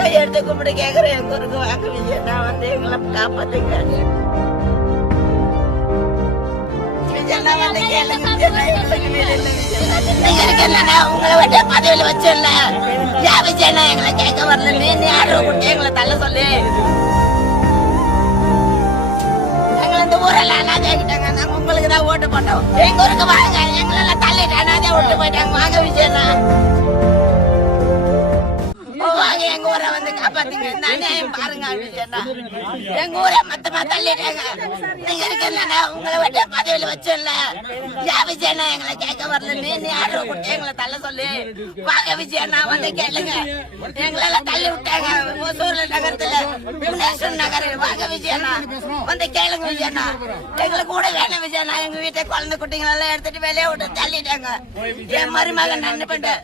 கையெடுத்து கும்பிட்டு கேக்குறேன். எங்க ஊருக்கு வாக்கு விஜயன் நான் வந்து எங்களை காப்பாத்துங்க. உங்களை விட்டு பதவியில வச்சிடல விஜயனா எங்களை கேட்க வரல. நீ ஆர்டர் கொடுத்து எங்களை தள்ள சொல்லு. எங்களை இந்த ஊரெல்லாம் அனாதைக்கிட்டாங்க. நாங்க உங்களுக்கு தான் ஓட்டு போட்டோம். எங்க ஊருக்கு வாங்க. எங்களெல்லாம் தள்ளிட்டு அனாதையா விட்டு போயிட்டாங்க. வாங்க விஜயனா வாங்க, எங்க ஊரை வந்து காப்பாத்துங்க. நானே பாருங்க விஜயனா, எங்க ஊரை மொத்தமா தள்ளிட்டாங்க. நீங்க இருக்கா உங்களை விட்டு பதவியில வச்சிடல விஜயனா எங்களை கேட்க வரல. நீ ஆர்டர் கொடுத்து எங்களை தள்ள சொல்லு. வாங்க விஜயனா வந்து கேளுங்க. எங்களெல்லாம் தள்ளி விட்டாங்க சூரிய நகரத்துல புவனேஸ்வர் நகர். வாங்க விஜயனா வந்து கேளுங்க விஜயனா. எங்களுக்கு கூட வேணும் விஜயனா. எங்க வீட்டை குழந்தை குட்டிங்க எல்லாம் எடுத்துட்டு வெளியே விட்டு தள்ளிட்டாங்க. என் மருமகன் நன்னு பண்ண